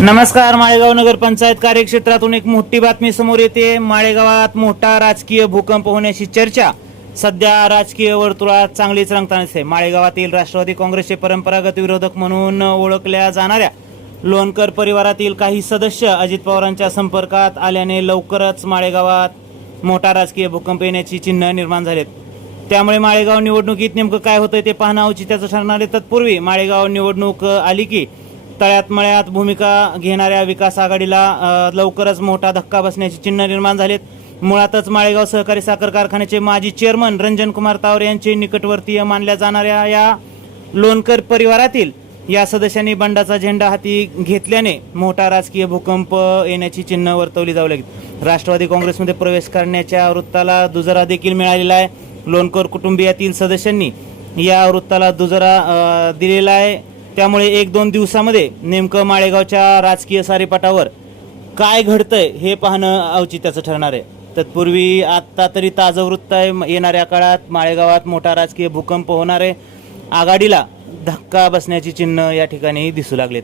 नमस्कार. माळेगाव नगरपंचायत कार्यक्षेत्रातून एक मोठी बातमी समोर येते. माळेगावात मोठा राजकीय भूकंप होण्याची चर्चा सध्या राजकीय वर्तुळात चांगलीच रंगताना दिसते. माळेगावातील राष्ट्रवादी काँग्रेसचे परंपरागत विरोधक म्हणून ओळखल्या जाणाऱ्या लोणकर परिवारातील काही सदस्य अजित पवारांच्या संपर्कात आल्याने लवकरच माळेगावात मोठा राजकीय भूकंप येण्याची चिन्ह निर्माण झालेत. त्यामुळे माळेगाव निवडणुकीत नेमकं काय होतंय ते पाहणं औचित्याचं ठरणार आहे. तत्पूर्वी माळेगाव निवडणूक आली की तळ्यात मळ्यात भूमिका घेणाऱ्या विकास आघाडीला लवकरच मोठा धक्का बसण्याची चिन्ह निर्माण झालेत. मुळातच माळेगाव सहकारी साखर कारखान्याचे माजी चेअरमन रंजन कुमार तावरे यांचे निकटवर्तीय मानल्या जाणाऱ्या या लोणकर परिवारातील या सदस्यांनी बंडाचा झेंडा हाती घेतल्याने मोठा राजकीय भूकंप येण्याची चिन्ह वर्तवली जाऊ लागली. राष्ट्रवादी काँग्रेसमध्ये प्रवेश करण्याच्या वृत्ताला दुजोरा देखील मिळालेला आहे. लोणकर कुटुंबियातील सदस्यांनी या वृत्ताला दुजोरा दिलेला आहे. त्यामुळे 1-2 दिवसामध्ये नेमकं माळेगावच्या राजकीय सारीपाटावर काय घडतंय हे पाहणं औचित्याचं ठरणार आहे. तत्पूर्वी आत्ता तरी ताजं वृत्त आहे, येणाऱ्या काळात माळेगावात मोठा राजकीय भूकंप होणार आहे. आघाडीला धक्का बसण्याची चिन्ह या ठिकाणी दिसू लागलेत.